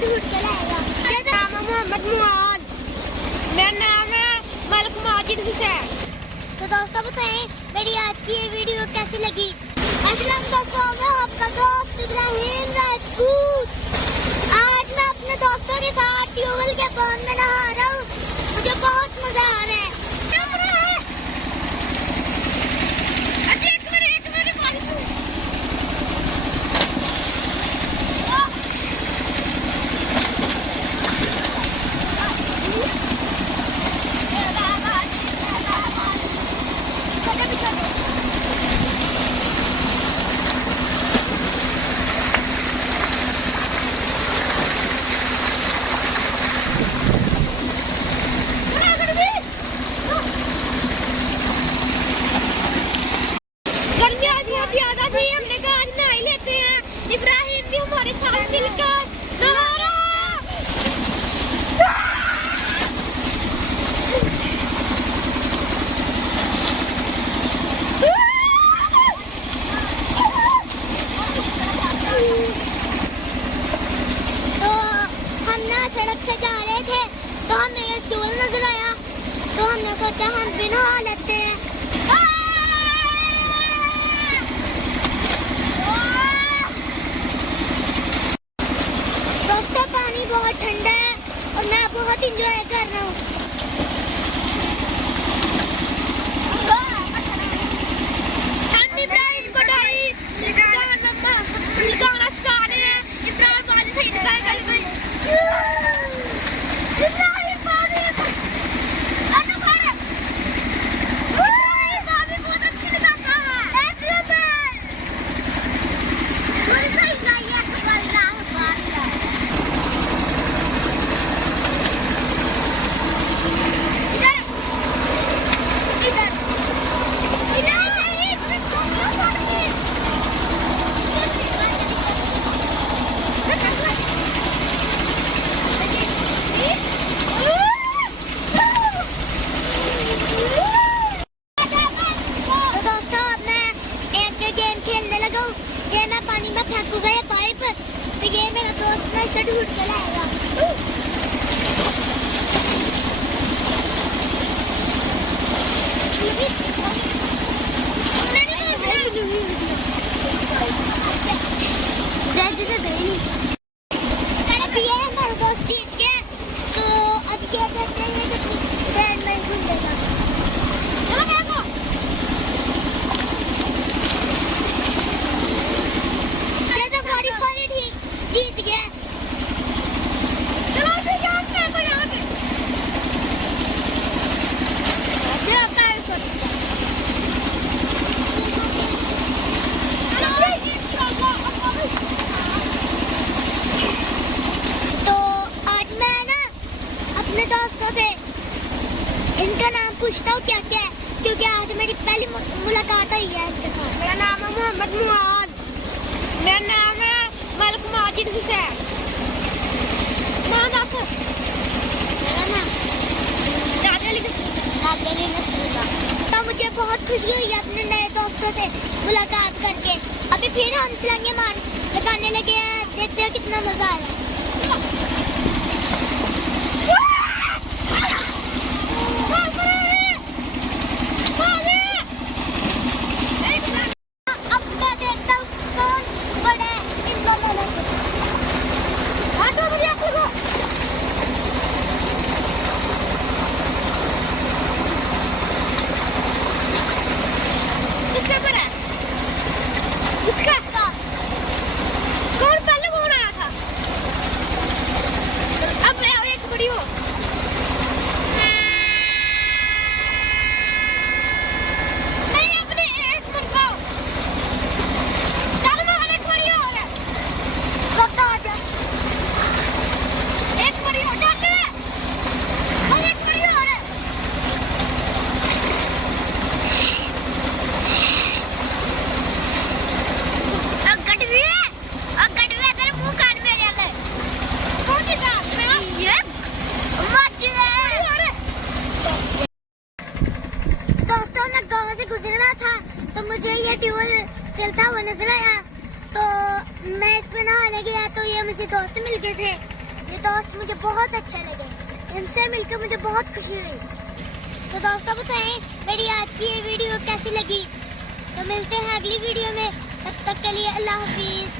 ढूंढ के लाएगा। मेरा नाम है मोहम्मद मुआज। मेरा नाम है मलिक माजिद हुसैन। तो दोस्तों बताएं मेरी आज की ये वीडियो कैसी लगी। अस्सलाम दोस्तों, मैं आपका दोस्त इब्राहिम राजपूत। आज मैं अपने दोस्तों के साथ ट्यूबवेल के पानी में नहा रहा हूँ। मुझे बहुत मजा आ रहा है। हमने कहा आज नहा ही लेते हैं। इब्राहिम भी हमारे साथ मिलकर नहा रहा। तो हम ना सड़क से जा रहे थे तो हमें एक ट्यूबवेल नजर आया तो हमने सोचा हम भी नहा लेते हैं। पानी बहुत ठंडा है और मैं बहुत इंजॉय कर रहा हूँ। हम इब्राहिम को गाना सिखा रहे हैं। इब्राहिम बाजी सही लगाएगा। इब्राहिम बाजी बहुत अच्छी लगाता है। ये मैं पानी में फेंकूंगा ये पाइप तो ये मेरा दोस्त ना इसे ढूंढ के लाएगा। अब ये हमारा दोस्त जीत गया तो अब ये कहते हैं कि देर में ढूंढेगा। जीत गया। चलो फिर यहाँ पे तो आज मैं ना अपने दोस्तों से इनका नाम पूछता हूँ क्या क्या है क्योंकि आज मेरी पहली मुलाकात हुई है इनके साथ। मेरा नाम है मोहम्मद मुआज। मेरा नाम है मलिक माजिद हुसैन। मेरा नाम तो मुझे बहुत खुशी हुई अपने नए दोस्तों से मुलाकात करके। अभी फिर हम छलांगे लगाने लगे हैं। देखते हैं कितना मजा आ रहा है। चलता हुआ नजर आया तो मैं इसमें नहाने गया तो ये मुझे दोस्त मिल गए थे ये दोस्त मुझे बहुत अच्छे लगे, इनसे मिलकर मुझे बहुत खुशी हुई। तो दोस्तों बताएं मेरी आज की ये वीडियो कैसी लगी। तो मिलते हैं अगली वीडियो में, तब तक के लिए अल्लाह हाफिज।